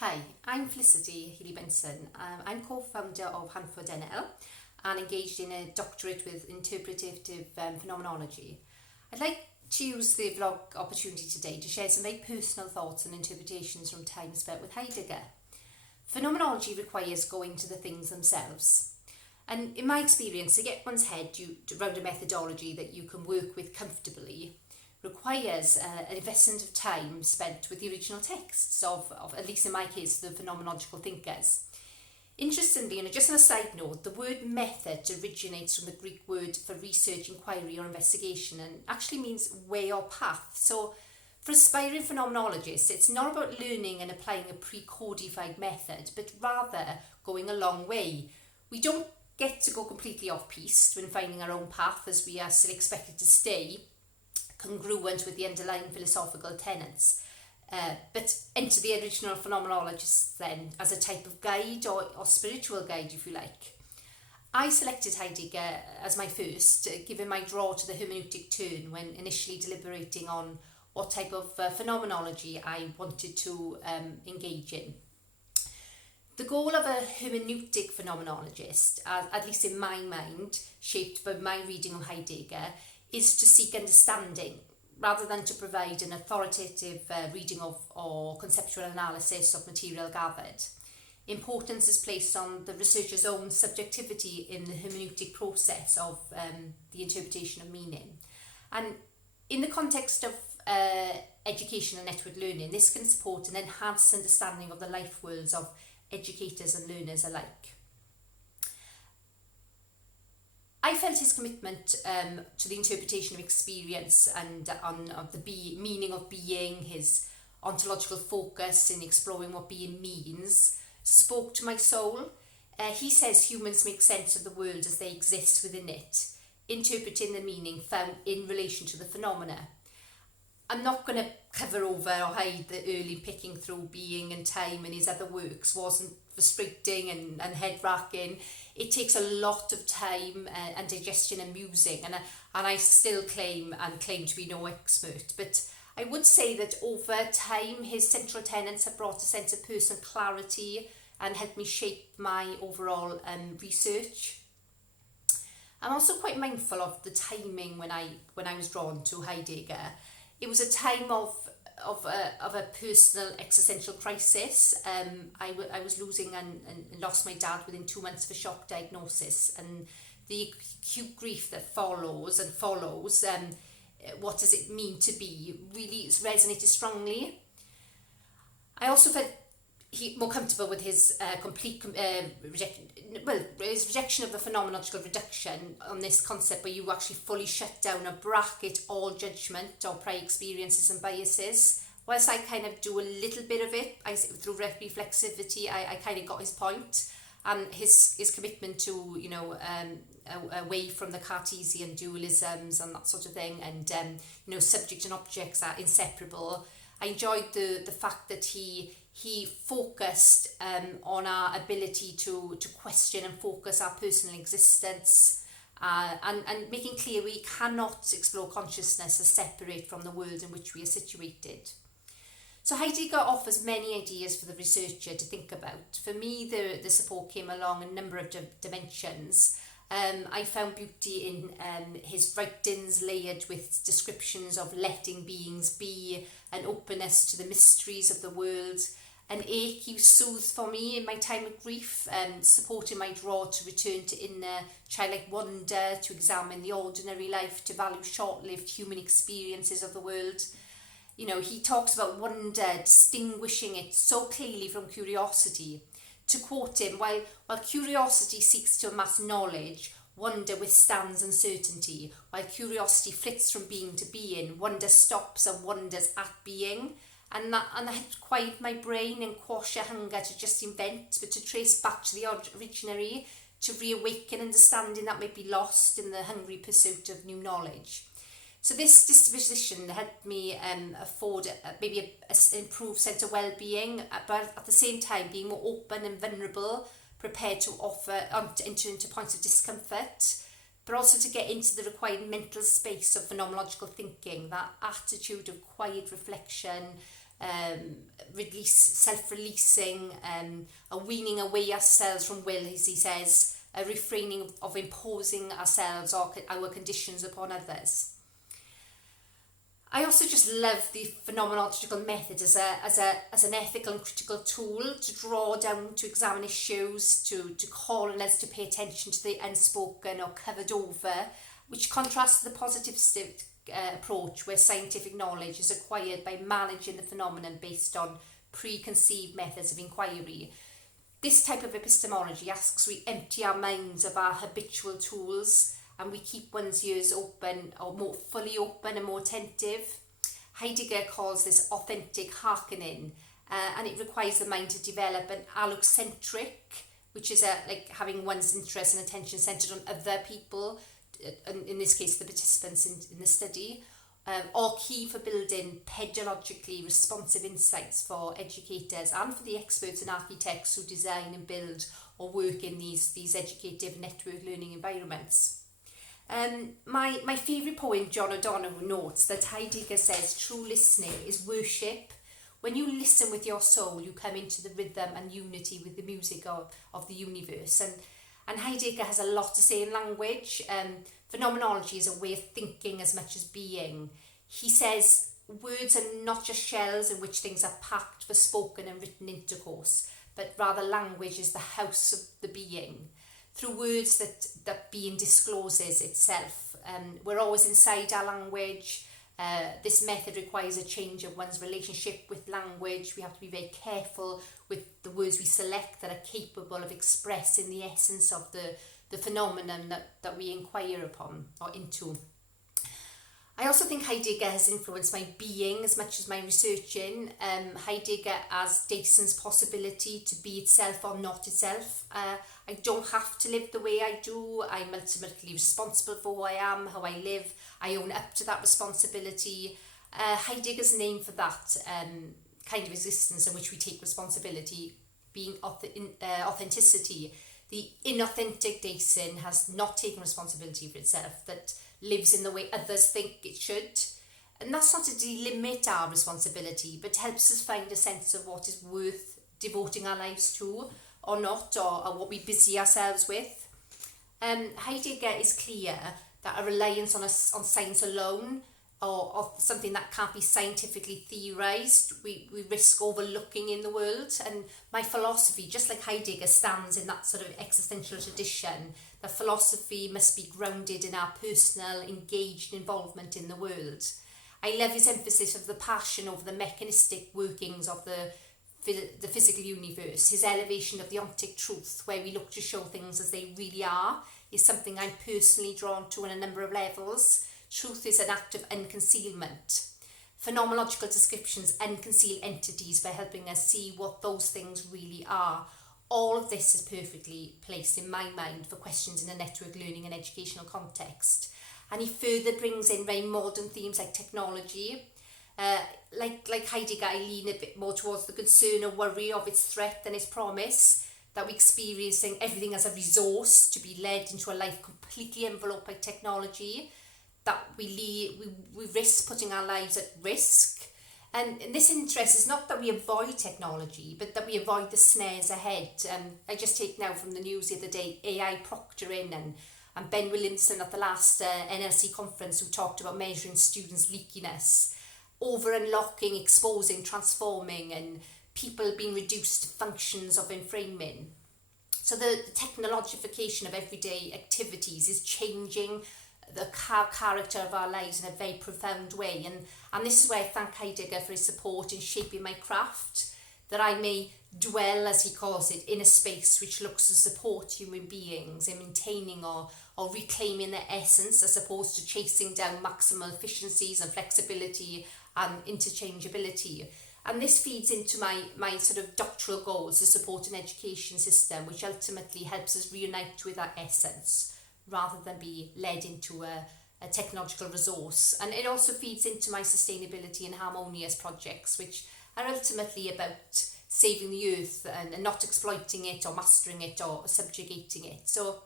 Hi, I'm Felicity Healey-Benson. I'm co-founder of Hanford NL and engaged in a doctorate with interpretive phenomenology. I'd like to use the vlog opportunity today to share some very personal thoughts and interpretations from time spent with Heidegger. Phenomenology requires going to the things themselves. And in my experience, to get one's head around a methodology that you can work with comfortably requires an investment of time spent with the original texts of, at least in my case, the phenomenological thinkers. Interestingly, and just on a side note, the word method originates from the Greek word for research, inquiry or investigation and actually means way or path. So for aspiring phenomenologists, it's not about learning and applying a pre-codified method, but rather going a long way. We don't get to go completely off-piste when finding our own path, as we are still expected to stay congruent with the underlying philosophical tenets, but enter the original phenomenologists then as a type of guide or spiritual guide, if you like. I selected Heidegger as my first, given my draw to the hermeneutic turn when initially deliberating on what type of phenomenology I wanted to engage in. The goal of a hermeneutic phenomenologist, at least in my mind, shaped by my reading of Heidegger, is to seek understanding rather than to provide an authoritative reading of or conceptual analysis of material gathered. Importance is placed on the researcher's own subjectivity in the hermeneutic process of the interpretation of meaning. And in the context of education and network learning, this can support an enhanced understanding of the life worlds of educators and learners alike. I felt his commitment to the interpretation of experience and of the meaning of being, his ontological focus in exploring what being means, spoke to my soul. He says humans make sense of the world as they exist within it, interpreting the meaning found in relation to the phenomena. I'm not going to cover over or hide the early picking through being and time in his other works wasn't frustrating and head-racking. It takes a lot of time and digestion and musing, and I still claim to be no expert. But I would say that over time, his central tenets have brought a sense of personal clarity and helped me shape my overall research. I'm also quite mindful of the timing when I was drawn to Heidegger. It was a time of a personal existential crisis. I was losing and lost my dad within 2 months of a shock diagnosis, and the acute grief that follows, what does it mean to be, really resonated strongly. I also felt more comfortable with his his rejection of the phenomenological reduction on this concept where you actually fully shut down or bracket all judgment or prior experiences and biases. Whilst I kind of do a little bit of it, through reflexivity, I kind of got his point, and his commitment to, away from the Cartesian dualisms and that sort of thing, and subject and objects are inseparable. I enjoyed the fact that he focused on our ability to question and focus our personal existence, and making clear we cannot explore consciousness as separate from the world in which we are situated. So Heidegger offers many ideas for the researcher to think about. For me, the support came along a number of dimensions. I found beauty in his writings layered with descriptions of letting beings be, an openness to the mysteries of the world, an ache he soothed for me in my time of grief, supporting my draw to return to inner childlike wonder, to examine the ordinary life, to value short-lived human experiences of the world. He talks about wonder, distinguishing it so clearly from curiosity. To quote him, while curiosity seeks to amass knowledge, wonder withstands uncertainty. While curiosity flits from being to being, wonder stops and wonders at being. And that helped quiet my brain and quash a hunger to just invent, but to trace back to the originary, to reawaken understanding that might be lost in the hungry pursuit of new knowledge. So this disposition helped me afford maybe an improved sense of well-being, but at the same time being more open and vulnerable, prepared to enter into points of discomfort, but also to get into the required mental space of phenomenological thinking, that attitude of quiet reflection, self-releasing, a weaning away ourselves from will, as he says, a refraining of imposing ourselves or our conditions upon others. I also just love the phenomenological method as an ethical and critical tool to draw down, to examine issues, to call on us to pay attention to the unspoken or covered over, which contrasts the positivistic approach where scientific knowledge is acquired by managing the phenomenon based on preconceived methods of inquiry. This type of epistemology asks we empty our minds of our habitual tools and we keep one's ears open, or more fully open and more attentive. Heidegger calls this authentic hearkening, and it requires the mind to develop an allocentric, which is like having one's interest and attention centered on other people, in this case the participants in the study, or key for building pedagogically responsive insights for educators and for the experts and architects who design and build or work in these educative network learning environments. My favourite poem, John O'Donoghue, notes that Heidegger says true listening is worship. When you listen with your soul, you come into the rhythm and unity with the music of the universe. And Heidegger has a lot to say in language. Phenomenology is a way of thinking as much as being. He says words are not just shells in which things are packed for spoken and written intercourse, but rather language is the house of the being. Through words that being discloses itself. We're always inside our language. This method requires a change of one's relationship with language. We have to be very careful with the words we select that are capable of expressing the essence of the phenomenon that we inquire upon or into. I also think Heidegger has influenced my being as much as my researching. Heidegger as Dason's possibility to be itself or not itself. I don't have to live the way I do. I'm ultimately responsible for who I am, how I live. I own up to that responsibility. Heidegger's name for that kind of existence in which we take responsibility being authenticity. The inauthentic Dason has not taken responsibility for itself, that lives in the way others think it should. And that's not to delimit our responsibility, but helps us find a sense of what is worth devoting our lives to or not, or what we busy ourselves with. Heidegger is clear that a reliance on science alone, or something that can't be scientifically theorised, we risk overlooking in the world. And my philosophy, just like Heidegger, stands in that sort of existential tradition. That philosophy must be grounded in our personal, engaged involvement in the world. I love his emphasis of the passion over the mechanistic workings of the physical universe. His elevation of the ontic truth, where we look to show things as they really are, is something I'm personally drawn to on a number of levels. Truth is an act of unconcealment. Phenomenological descriptions unconceal entities by helping us see what those things really are. All of this is perfectly placed in my mind for questions in a network learning and educational context. And he further brings in very modern themes like technology. Like Heidegger, I lean a bit more towards the concern or worry of its threat than its promise, that we're experiencing everything as a resource to be led into a life completely enveloped by technology, that we risk putting our lives at risk. And this interest is not that we avoid technology, but that we avoid the snares ahead. I just take now from the news the other day, AI proctoring and Ben Williamson at the last NLC conference, who talked about measuring students' leakiness, over-unlocking, exposing, transforming, and people being reduced to functions of enframing. So the technologification of everyday activities is changing the character of our lives in a very profound way, and this is where I thank Heidegger for his support in shaping my craft, that I may dwell, as he calls it, in a space which looks to support human beings in maintaining or reclaiming their essence, as opposed to chasing down maximal efficiencies and flexibility and interchangeability. And this feeds into my sort of doctoral goals to support an education system which ultimately helps us reunite with our essence, rather than be led into a technological resource. And it also feeds into my sustainability and harmonious projects, which are ultimately about saving the earth and not exploiting it or mastering it or subjugating it. So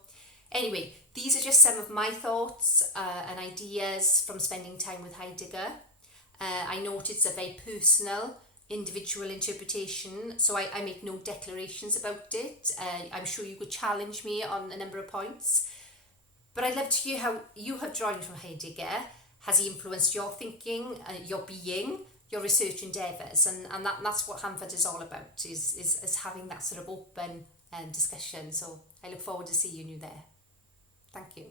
anyway, these are just some of my thoughts and ideas from spending time with Heidegger. I note it's a very personal individual interpretation, so I make no declarations about it. I'm sure you could challenge me on a number of points, but I'd love to hear how you have drawn from Heidegger. Has he influenced your thinking, your being, your research endeavours? And that's what Hanford is all about, is having that sort of open discussion. So I look forward to seeing you there. Thank you.